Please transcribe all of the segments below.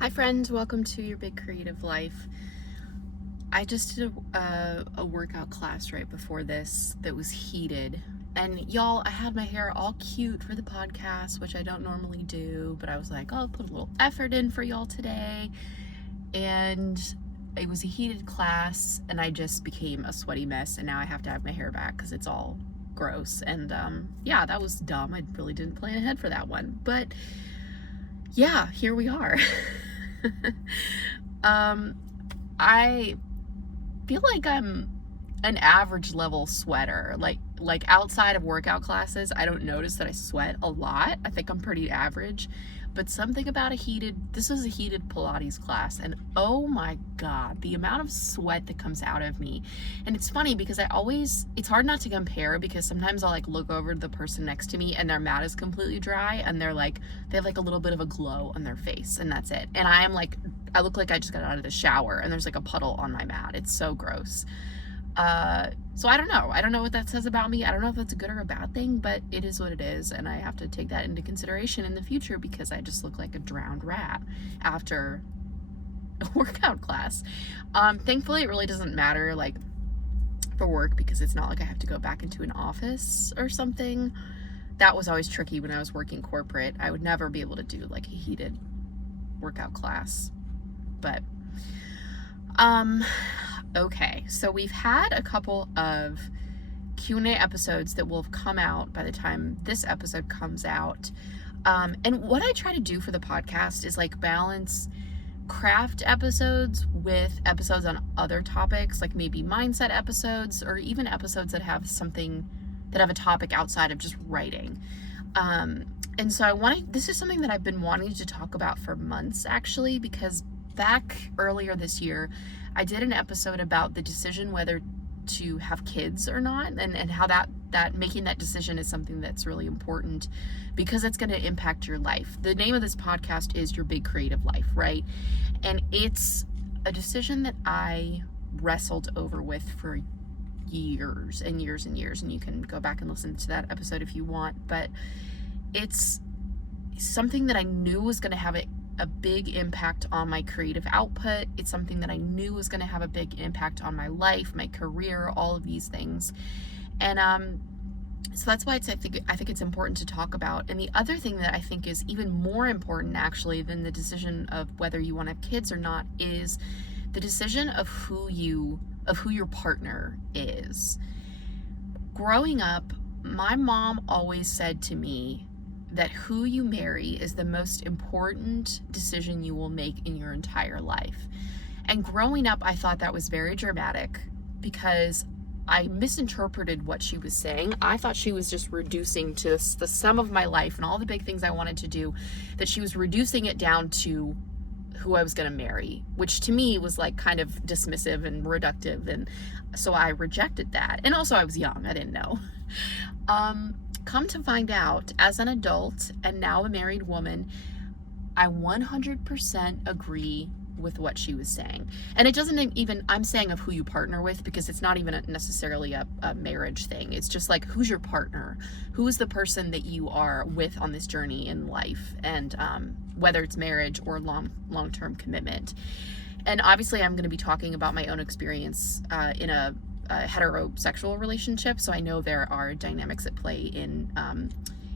Hi friends, welcome to Your Big Creative Life. I just did a workout class right before this that was heated. And y'all, I had my hair all cute for the podcast, which I don't normally do, but I was like, oh, I'll put a little effort in for y'all today. And it was a heated class, and I just became a sweaty mess, and now I have to have my hair back because it's all gross. And yeah, that was dumb. I really didn't plan ahead for that one. But yeah, here we are. I feel like I'm an average level sweater. Like outside of workout classes, I don't notice that I sweat a lot. I think I'm pretty average. But something about this was a heated Pilates class, and oh my God, the amount of sweat that comes out of me. And it's funny because it's hard not to compare because sometimes I'll like look over to the person next to me and their mat is completely dry and they have like a little bit of a glow on their face and that's it. And I look like I just got out of the shower and there's like a puddle on my mat. It's so gross. So I don't know. I don't know what that says about me. I don't know if that's a good or a bad thing, but it is what it is. And I have to take that into consideration in the future because I just look like a drowned rat after a workout class. Thankfully, it really doesn't matter like for work because it's not like I have to go back into an office or something. That was always tricky when I was working corporate. I would never be able to do like a heated workout class. But, okay, so we've had a couple of Q&A episodes that will have come out by the time this episode comes out. And what I try to do for the podcast is like balance craft episodes with episodes on other topics, like maybe mindset episodes or even episodes that have a topic outside of just writing. And so this is something that I've been wanting to talk about for months actually, because back earlier this year, I did an episode about the decision whether to have kids or not, and how that making that decision is something that's really important because it's going to impact your life. The name of this podcast is Your Big Creative Life, right? And it's a decision that I wrestled over with for years and years and years, and you can go back and listen to that episode if you want, but it's something that I knew was going to have a big impact on my creative output. It's something that I knew was going to have a big impact on my life, my career, all of these things. And so that's why I think it's important to talk about. And the other thing that I think is even more important actually than the decision of whether you want to have kids or not is the decision of who your partner is. Growing up, my mom always said to me that who you marry is the most important decision you will make in your entire life. And growing up, I thought that was very dramatic because I misinterpreted what she was saying. I thought she was just reducing to the sum of my life and all the big things I wanted to do, that she was reducing it down to who I was going to marry, which to me was like kind of dismissive and reductive. And so I rejected that. And also I was young. I didn't know. Come to find out, as an adult and now a married woman, I 100% agree with what she was saying. And it doesn't even, I'm saying of who you partner with because it's not even necessarily a marriage thing. It's just like, who's your partner? Who is the person that you are with on this journey in life? And whether it's marriage or long-term commitment. And obviously I'm going to be talking about my own experience in a heterosexual relationship, so I know there are dynamics at play in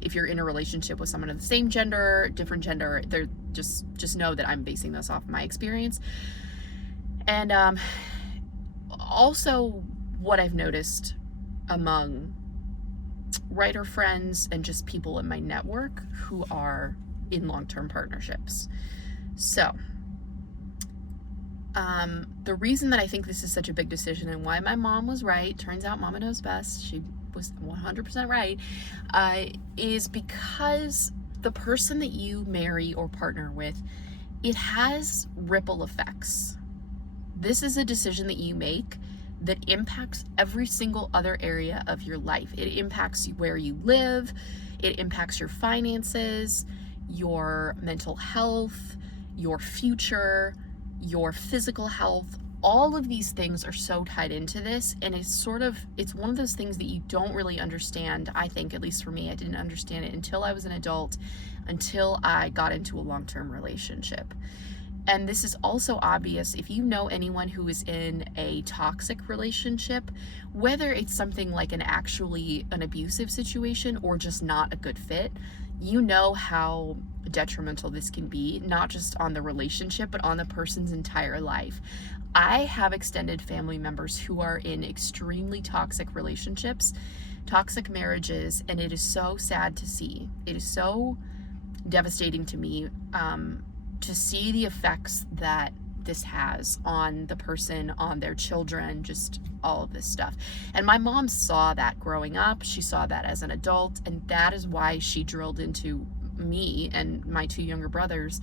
if you're in a relationship with someone of the same gender, different gender. They're just know that I'm basing this off my experience. And also what I've noticed among writer friends and just people in my network who are in long-term partnerships. So the reason that I think this is such a big decision and why my mom was right, turns out Mama knows best, she was 100% right, is because the person that you marry or partner with, it has ripple effects. This is a decision that you make that impacts every single other area of your life. It impacts where you live, it impacts your finances, your mental health, your future, your physical health. All of these things are so tied into this, and it's one of those things that you don't really understand. I think, at least for me, I didn't understand it until I was an adult, until I got into a long-term relationship. And this is also obvious if you know anyone who is in a toxic relationship, whether it's something like an abusive situation or just not a good fit, you know how detrimental this can be, not just on the relationship, but on the person's entire life. I have extended family members who are in extremely toxic relationships, toxic marriages, and it is so sad to see. It is so devastating to me, to see the effects that this has on the person, on their children, just all of this stuff. And my mom saw that growing up. She saw that as an adult, and that is why she drilled into me and my two younger brothers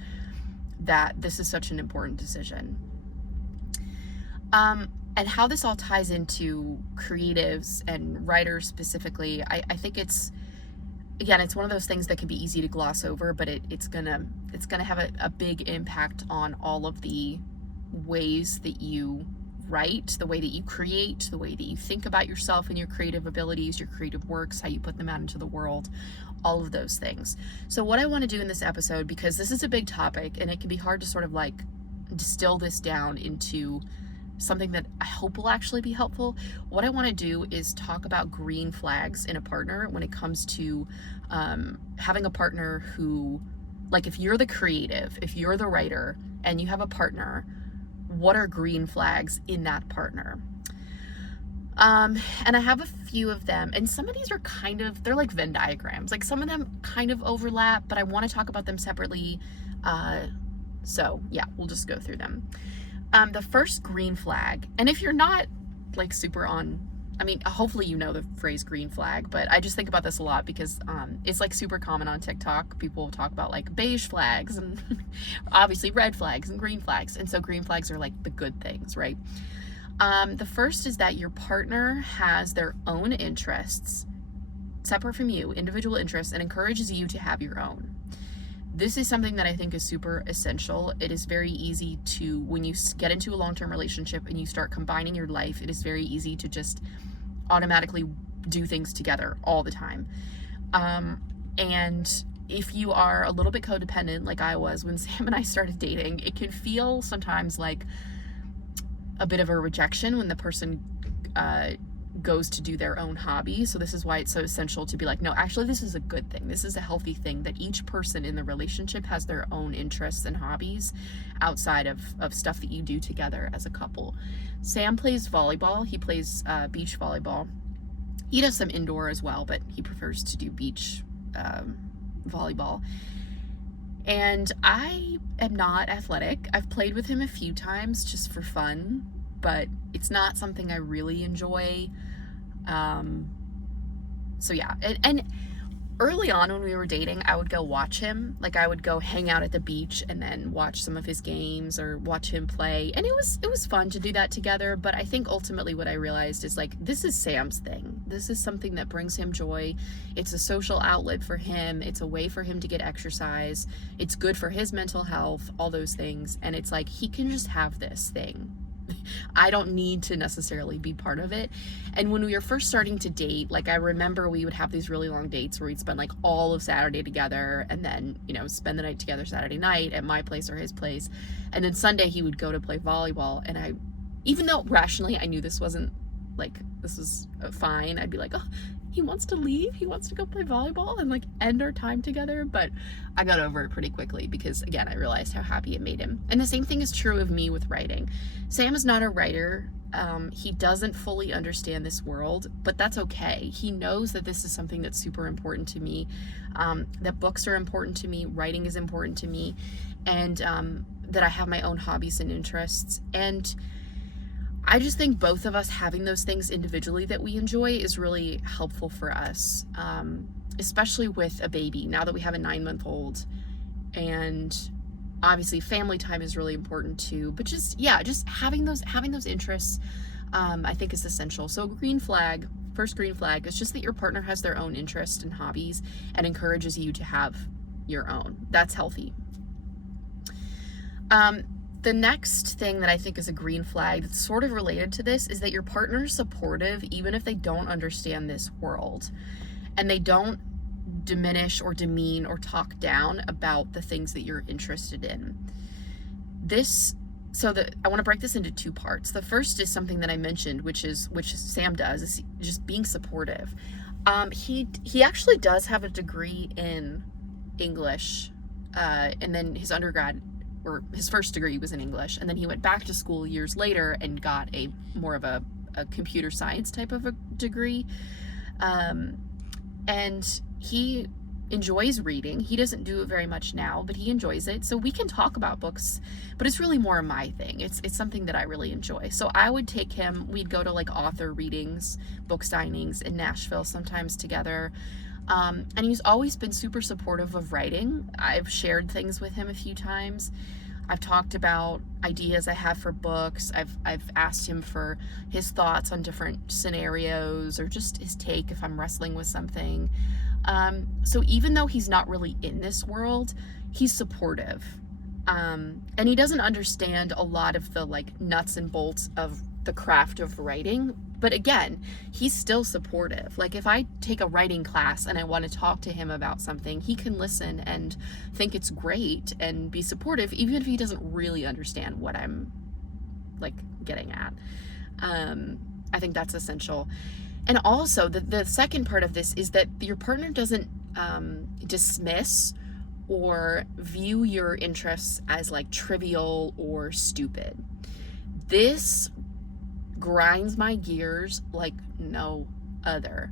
that this is such an important decision. And how this all ties into creatives and writers specifically, I think it's one of those things that can be easy to gloss over, but it's gonna have a big impact on all of the ways that you write, the way that you create, the way that you think about yourself and your creative abilities, your creative works, how you put them out into the world, all of those things. So what I want to do in this episode, because this is a big topic and it can be hard to sort of like distill this down into something that I hope will actually be helpful. What I want to do is talk about green flags in a partner when it comes to having a partner who, like, if you're the creative, if you're the writer and you have a partner, what are green flags in that partner? And I have a few of them, and some of these are they're like Venn diagrams. Like, some of them kind of overlap, but I want to talk about them separately. So yeah, we'll just go through them. The first green flag, and if you're not like super on, I mean, hopefully you know the phrase green flag, but I just think about this a lot because it's like super common on TikTok. People will talk about like beige flags and obviously red flags and green flags. And so green flags are like the good things, right? The first is that your partner has their own interests, separate from you, individual interests, and encourages you to have your own. This is something that I think is super essential. It is very easy to, when you get into a long-term relationship and you start combining your life, it is very easy to just automatically do things together all the time. And if you are a little bit codependent, like I was when Sam and I started dating, it can feel sometimes like a bit of a rejection when the person goes to do their own hobby. So this is why it's so essential to be like, no, actually this is a good thing. This is a healthy thing that each person in the relationship has their own interests and hobbies outside of stuff that you do together as a couple. Sam plays volleyball. He plays beach volleyball. He does some indoor as well, but he prefers to do beach volleyball. And I am not athletic. I've played with him a few times just for fun, but it's not something I really enjoy. So yeah, and early on when we were dating, I would go watch him. Like, I would go hang out at the beach and then watch some of his games or watch him play. And it was fun to do that together. But I think ultimately what I realized is, like, this is Sam's thing. This is something that brings him joy. It's a social outlet for him. It's a way for him to get exercise. It's good for his mental health, all those things. And it's like, he can just have this thing. I don't need to necessarily be part of it. And when we were first starting to date, like, I remember we would have these really long dates where we'd spend like all of Saturday together and then, you know, spend the night together Saturday night at my place or his place. And then Sunday he would go to play volleyball. And even though rationally I knew this wasn't like, this was fine, I'd be like, oh, he wants to leave, he wants to go play volleyball and like end our time together. But I got over it pretty quickly because, again, I realized how happy it made him. And the same thing is true of me with writing. Sam is not a writer. He doesn't fully understand this world, but that's okay. He knows that this is something that's super important to me, that books are important to me, writing is important to me, and that I have my own hobbies and interests. And I just think both of us having those things individually that we enjoy is really helpful for us, especially with a baby, now that we have a 9-month-old. And obviously family time is really important too, but just having those interests, I think is essential. So first green flag is just that your partner has their own interests and hobbies and encourages you to have your own. That's healthy. The next thing that I think is a green flag that's sort of related to this is that your partner is supportive even if they don't understand this world, and they don't diminish or demean or talk down about the things that you're interested in. I want to break this into two parts. The first is something that I mentioned, which Sam does, is just being supportive. He actually does have a degree in English, and then his undergrad, or his first degree was in English, and then he went back to school years later and got a more of a computer science type of a degree. And he enjoys reading. He doesn't do it very much now, but he enjoys it. So we can talk about books, but it's really more my thing. It's something that I really enjoy. So I would take him, we'd go to like author readings, book signings in Nashville sometimes together. And he's always been super supportive of writing. I've shared things with him a few times. I've talked about ideas I have for books. I've asked him for his thoughts on different scenarios, or just his take if I'm wrestling with something. So even though he's not really in this world, he's supportive. And he doesn't understand a lot of the like nuts and bolts of the craft of writing. But again, he's still supportive. Like if I take a writing class and I want to talk to him about something, he can listen and think it's great and be supportive, even if he doesn't really understand what I'm like getting at. I think that's essential. And also the second part of this is that your partner doesn't dismiss or view your interests as like trivial or stupid. This grinds my gears like no other.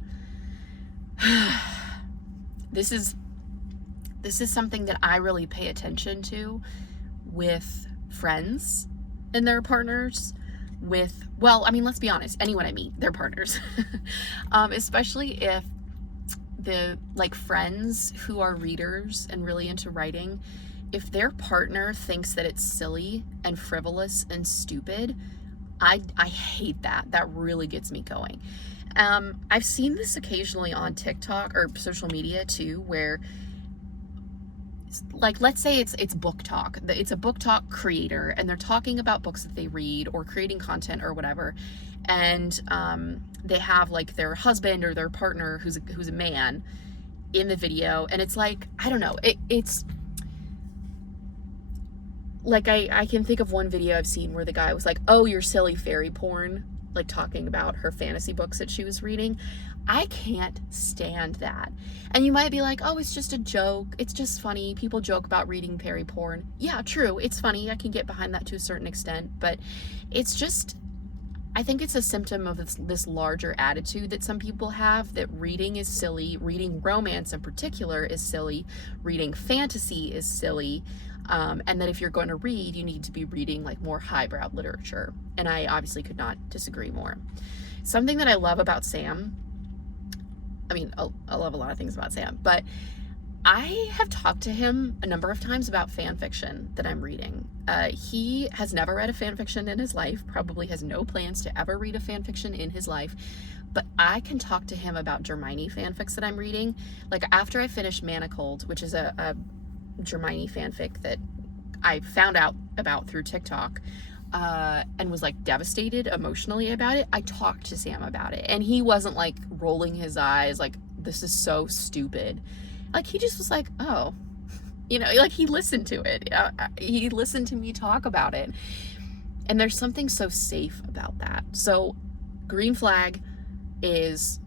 This is something that I really pay attention to with friends and their partners, let's be honest, anyone I meet, their partners. Especially if the like friends who are readers and really into writing, if their partner thinks that it's silly and frivolous and stupid, I hate that. That really gets me going. I've seen this occasionally on TikTok or social media too, where like, let's say it's book talk. It's a book talk creator and they're talking about books that they read or creating content or whatever. And they have like their husband or their partner who's a man in the video. And it's like, I don't know, it's like, I can think of one video I've seen where the guy was like, oh, you're silly fairy porn, like talking about her fantasy books that she was reading. I can't stand that. And you might be like, oh, it's just a joke. It's just funny. People joke about reading fairy porn. Yeah, true. It's funny. I can get behind that to a certain extent. But it's just, I think it's a symptom of this larger attitude that some people have, that reading is silly. Reading romance in particular is silly. Reading fantasy is silly. And that if you're going to read, you need to be reading like more highbrow literature. And I obviously could not disagree more. Something that I love about Sam, I mean, I love a lot of things about Sam, but I have talked to him a number of times about fan fiction that I'm reading. He has never read a fan fiction in his life, probably has no plans to ever read a fan fiction in his life, but I can talk to him about Hermione fanfics that I'm reading. Like after I finished Manacled, which is a Hermione fanfic that I found out about through TikTok, and was like devastated emotionally about it, I talked to Sam about it, and he wasn't like rolling his eyes like, this is so stupid. Like he just was like, oh, you know, like he listened to it. He listened to me talk about it, and there's something so safe about that. So green flag is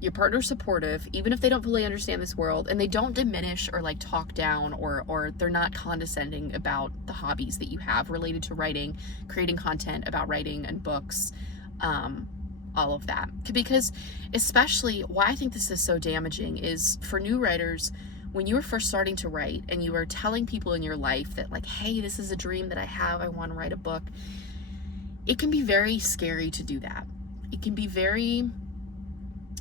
your partner's supportive, even if they don't fully understand this world, and they don't diminish or like talk down, or they're not condescending about the hobbies that you have related to writing, creating content about writing and books, all of that. Because especially why I think this is so damaging is for new writers, when you were first starting to write and you were telling people in your life that like, hey, this is a dream that I have, I want to write a book, it can be very scary to do that. It can be very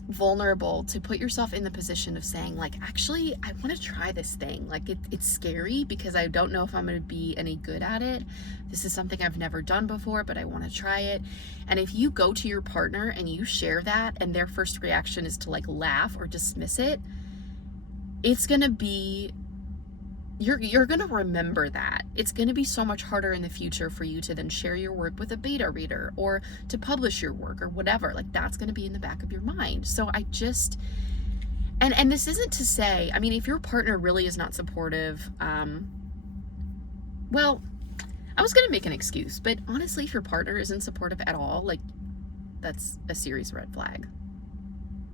vulnerable to put yourself in the position of saying like, actually, I want to try this thing. Like it's scary because I don't know if I'm going to be any good at it. This is something I've never done before, but I want to try it. And if you go to your partner and you share that and their first reaction is to like laugh or dismiss it, it's going to be, you're going to remember that. It's going to be so much harder in the future for you to then share your work with a beta reader or to publish your work or whatever. Like that's going to be in the back of your mind. So I just, and this isn't to say, I mean, if your partner really is not supportive, well, I was gonna make an excuse, but honestly, if your partner isn't supportive at all, like, that's a serious red flag.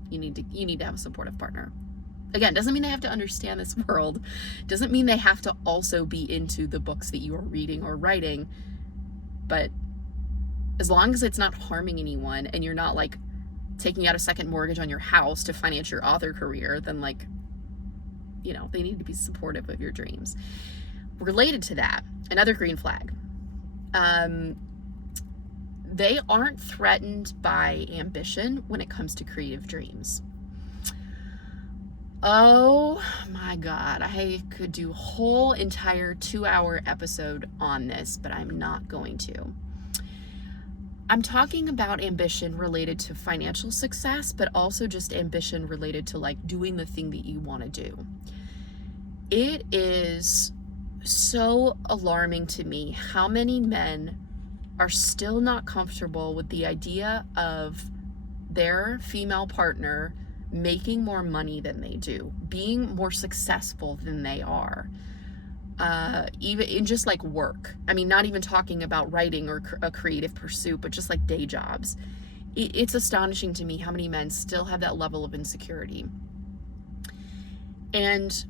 You need to have a supportive partner. Again, doesn't mean they have to understand this world. Doesn't mean they have to also be into the books that you are reading or writing. But as long as it's not harming anyone and you're not like taking out a second mortgage on your house to finance your author career, then like, you know, they need to be supportive of your dreams. Related to that, another green flag. They aren't threatened by ambition when it comes to creative dreams. Oh my God, I could do a whole entire 2-hour episode on this, but I'm not going to. I'm talking about ambition related to financial success, but also just ambition related to like doing the thing that you want to do. It is so alarming to me how many men are still not comfortable with the idea of their female partner making more money than they do, being more successful than they are, even in just like work. I mean, not even talking about writing or a creative pursuit, but just like day jobs. It's astonishing to me how many men still have that level of insecurity. And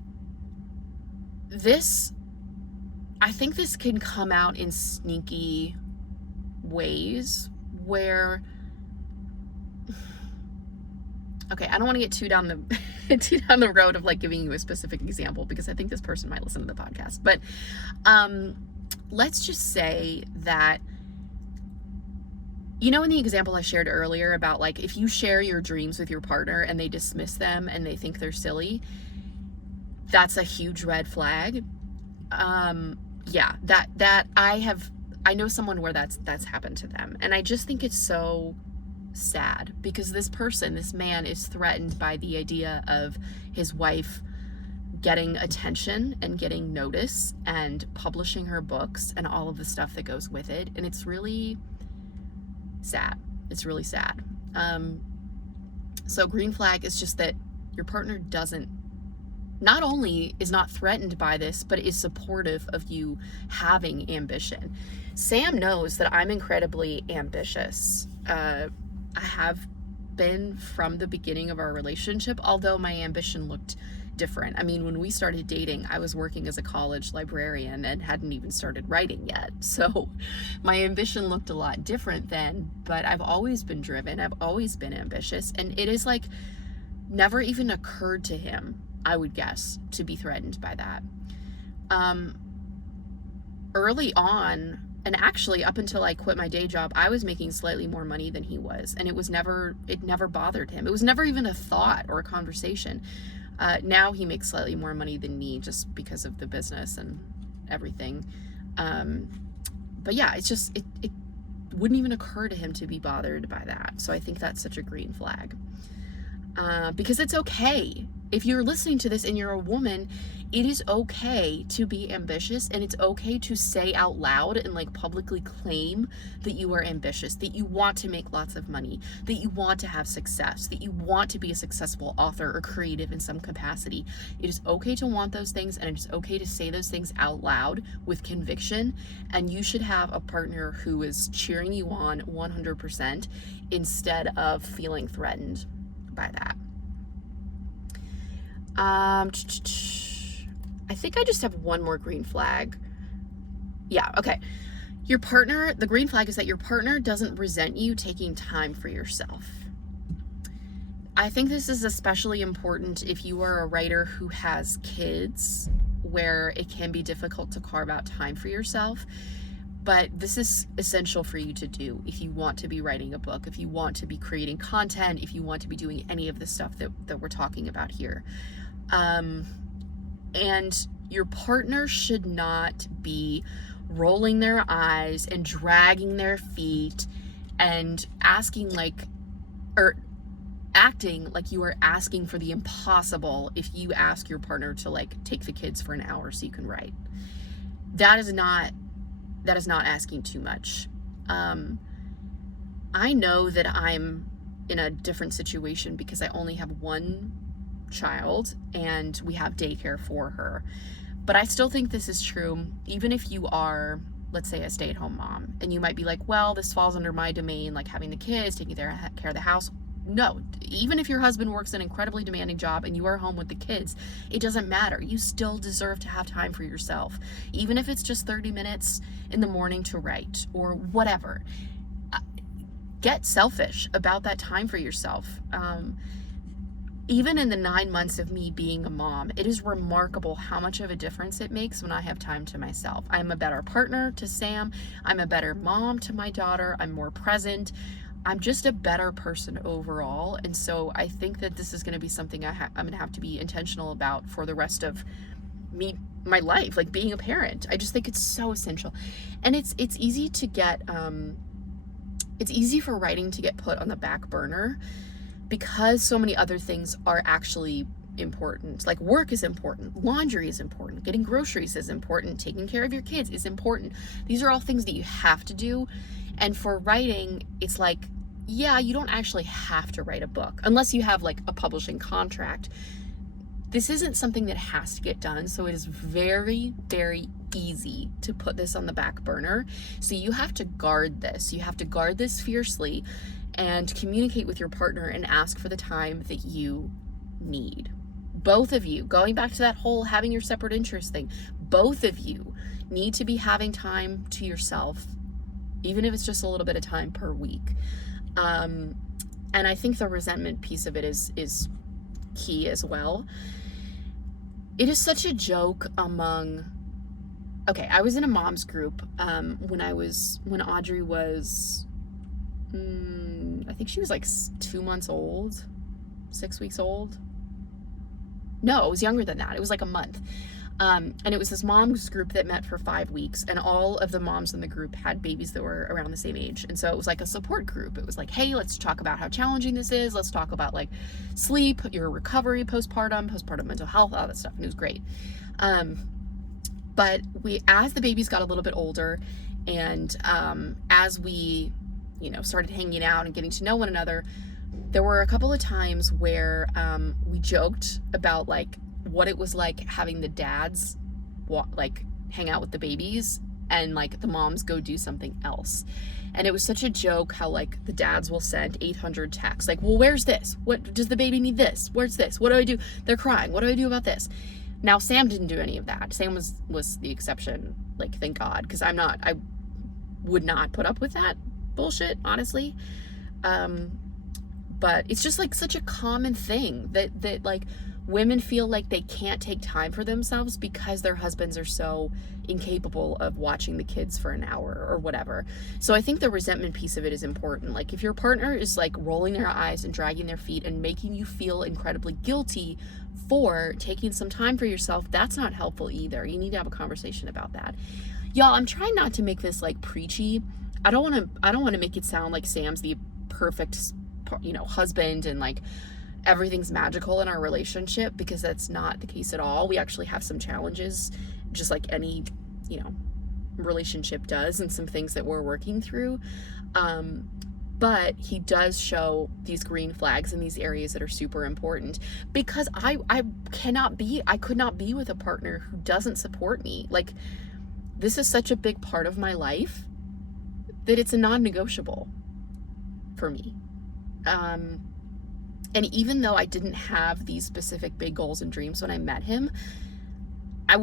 this, I think this can come out in sneaky ways where, okay, I don't want to get too down the road of like giving you a specific example because I think this person might listen to the podcast. But let's just say that, you know, in the example I shared earlier about like if you share your dreams with your partner and they dismiss them and they think they're silly, that's a huge red flag. Yeah, that I know someone where that's happened to them, and I just think it's so sad because this man is threatened by the idea of his wife getting attention and getting notice and publishing her books and all of the stuff that goes with it, and it's really sad. It's really sad. So green flag is just that your partner not only is not threatened by this, but is supportive of you having ambition. Sam knows that I'm incredibly ambitious. I have been from the beginning of our relationship, although my ambition looked different. I mean, when we started dating, I was working as a college librarian and hadn't even started writing yet. So my ambition looked a lot different then, but I've always been driven. I've always been ambitious. And it is like never even occurred to him, I would guess, to be threatened by that. Early on, and actually up until I quit my day job, I was making slightly more money than he was, and it never bothered him. It was never even a thought or a conversation. Now he makes slightly more money than me just because of the business and everything. But yeah, it's just, it wouldn't even occur to him to be bothered by that. So I think that's such a green flag. Because it's okay. If you're listening to this and you're a woman, it is okay to be ambitious, and it's okay to say out loud and like publicly claim that you are ambitious, that you want to make lots of money, that you want to have success, that you want to be a successful author or creative in some capacity. It is okay to want those things, and it's okay to say those things out loud with conviction, and you should have a partner who is cheering you on 100% instead of feeling threatened by that. I think I just have one more green flag. Yeah, okay. The green flag is that your partner doesn't resent you taking time for yourself. I think this is especially important if you are a writer who has kids, where it can be difficult to carve out time for yourself. But this is essential for you to do if you want to be writing a book, if you want to be creating content, if you want to be doing any of the stuff that we're talking about here. And your partner should not be rolling their eyes and dragging their feet and acting like you are asking for the impossible if you ask your partner to like take the kids for an hour so you can write. That is not asking too much. I know that I'm in a different situation because I only have one child and we have daycare for her. But I still think this is true, even if you are let's say, a stay-at-home mom, and you might be like, well, this falls under my domain, like having the kids, taking care of the house. No, even if your husband works an incredibly demanding job and you are home with the kids, it doesn't matter. You still deserve to have time for yourself, even if it's just 30 minutes in the morning to write or whatever. Get selfish about that time for yourself. Even in the 9 months of me being a mom, it is remarkable how much of a difference it makes when I have time to myself. I'm a better partner to Sam. I'm a better mom to my daughter. I'm more present. I'm just a better person overall. And so I think that this is going to be something I'm going to have to be intentional about for the rest of my life, like being a parent. I just think it's so essential. And it's easy to get, it's easy for writing to get put on the back burner because so many other things are actually important. Like work is important, laundry is important, getting groceries is important, taking care of your kids is important. These are all things that you have to do. And for writing, it's like, yeah, you don't actually have to write a book unless you have like a publishing contract. This isn't something that has to get done. So it is very, very easy to put this on the back burner. So you have to guard this. You have to guard this fiercely and communicate with your partner and ask for the time that you need. Both of you, going back to that whole having your separate interest thing, both of you need to be having time to yourself, even if it's just a little bit of time per week. And I think the resentment piece of it is key as well. It is such a joke among, I was in a mom's group when Audrey was, I think she was like 2 months old, 6 weeks old. No, it was younger than that. It was like a month. And it was this mom's group that met for 5 weeks, and all of the moms in the group had babies that were around the same age. And so it was like a support group. It was like, hey, let's talk about how challenging this is. Let's talk about like sleep, your recovery, postpartum mental health, all that stuff. And it was great. But as the babies got a little bit older, and as we, started hanging out and getting to know one another, there were a couple of times where we joked about like what it was like having the dads hang out with the babies and like the moms go do something else. And it was such a joke how like the dads will send 800 texts like, well, where's this? What does the baby need this? Where's this? What do I do? They're crying. What do I do about this? Now Sam didn't do any of that. Sam was the exception, like, thank God, because I would not put up with that bullshit, honestly. But it's just like such a common thing that like women feel like they can't take time for themselves because their husbands are so incapable of watching the kids for an hour or whatever. So I think the resentment piece of it is important. Like if your partner is like rolling their eyes and dragging their feet and making you feel incredibly guilty for taking some time for yourself, that's not helpful either. You need to have a conversation about that. Y'all, I'm trying not to make this like preachy. I don't want to make it sound like Sam's the perfect, husband and like everything's magical in our relationship, because that's not the case at all. We actually have some challenges, just like any, relationship does, and some things that we're working through. But he does show these green flags in these areas that are super important, because I could not be with a partner who doesn't support me. Like, this is such a big part of my life that it's a non-negotiable for me. And even though I didn't have these specific big goals and dreams when I met him, I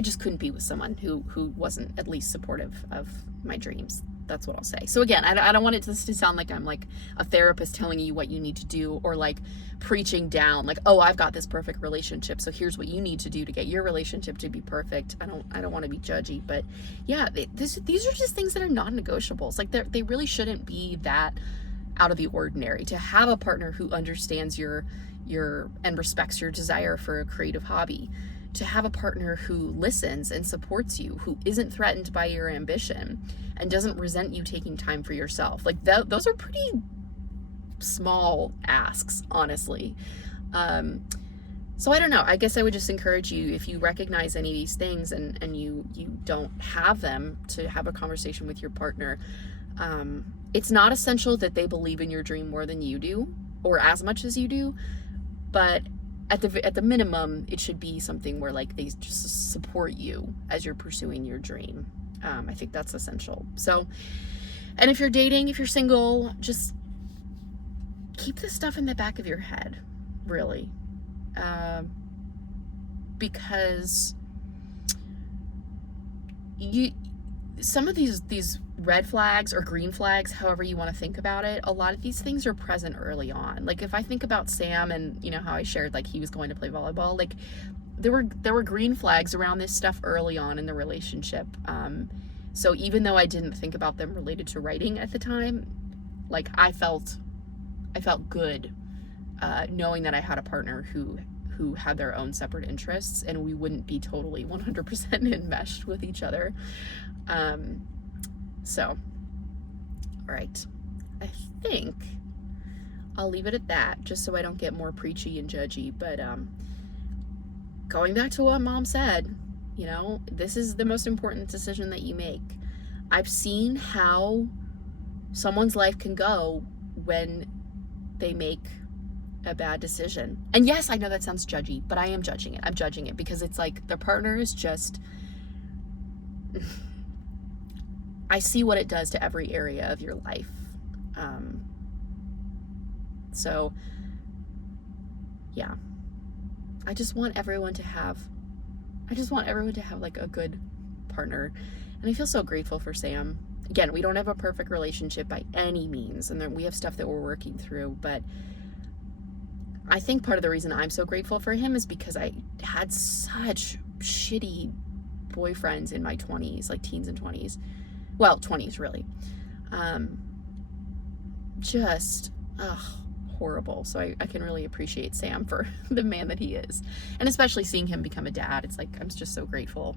just couldn't be with someone who wasn't at least supportive of my dreams. That's what I'll say. So again, I don't want it to sound like I'm like a therapist telling you what you need to do, or like preaching down like, oh, I've got this perfect relationship, so here's what you need to do to get your relationship to be perfect. I don't want to be judgy, but yeah, these are just things that are non-negotiables. Like they really shouldn't be that out of the ordinary to have a partner who understands your and respects your desire for a creative hobby, to have a partner who listens and supports you, who isn't threatened by your ambition and doesn't resent you taking time for yourself. Like those are pretty small asks, honestly. So I don't know. I guess I would just encourage you, if you recognize any of these things and you don't have them, to have a conversation with your partner. It's not essential that they believe in your dream more than you do, or as much as you do, but at the minimum, it should be something where like they just support you as you're pursuing your dream. I think that's essential. So, and if you're dating, if you're single, just keep this stuff in the back of your head, really, because some of these red flags or green flags, however you want to think about it, a lot of these things are present early on. Like if I think about Sam and how I shared like he was going to play volleyball, like there were green flags around this stuff early on in the relationship. So even though I didn't think about them related to writing at the time, like I felt good knowing that I had a partner who had their own separate interests and we wouldn't be totally 100% enmeshed with each other. So, all right, I think I'll leave it at that just so I don't get more preachy and judgy. But going back to what Mom said, this is the most important decision that you make. I've seen how someone's life can go when they make a bad decision. And yes, I know that sounds judgy, but I am judging it. I'm judging it because it's like the partner is just I see what it does to every area of your life. So yeah, I just want everyone to have like a good partner. And I feel so grateful for Sam. Again, we don't have a perfect relationship by any means, and then we have stuff that we're working through, but I think part of the reason I'm so grateful for him is because I had such shitty boyfriends in my 20s, like teens and 20s. Well, 20s really. Just horrible. So I can really appreciate Sam for the man that he is. And especially seeing him become a dad, it's like I'm just so grateful.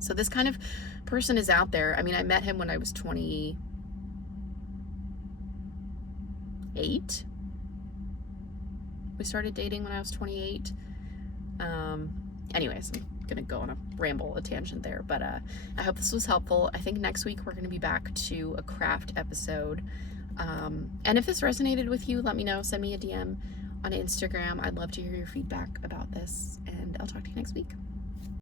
So this kind of person is out there. I mean, I met him when I was 28. We started dating when I was 28. Anyways, I'm gonna go on a tangent there, but I hope this was helpful. I think next week we're gonna be back to a craft episode. And if this resonated with you, let me know. Send me a DM on Instagram. I'd love to hear your feedback about this, and I'll talk to you next week.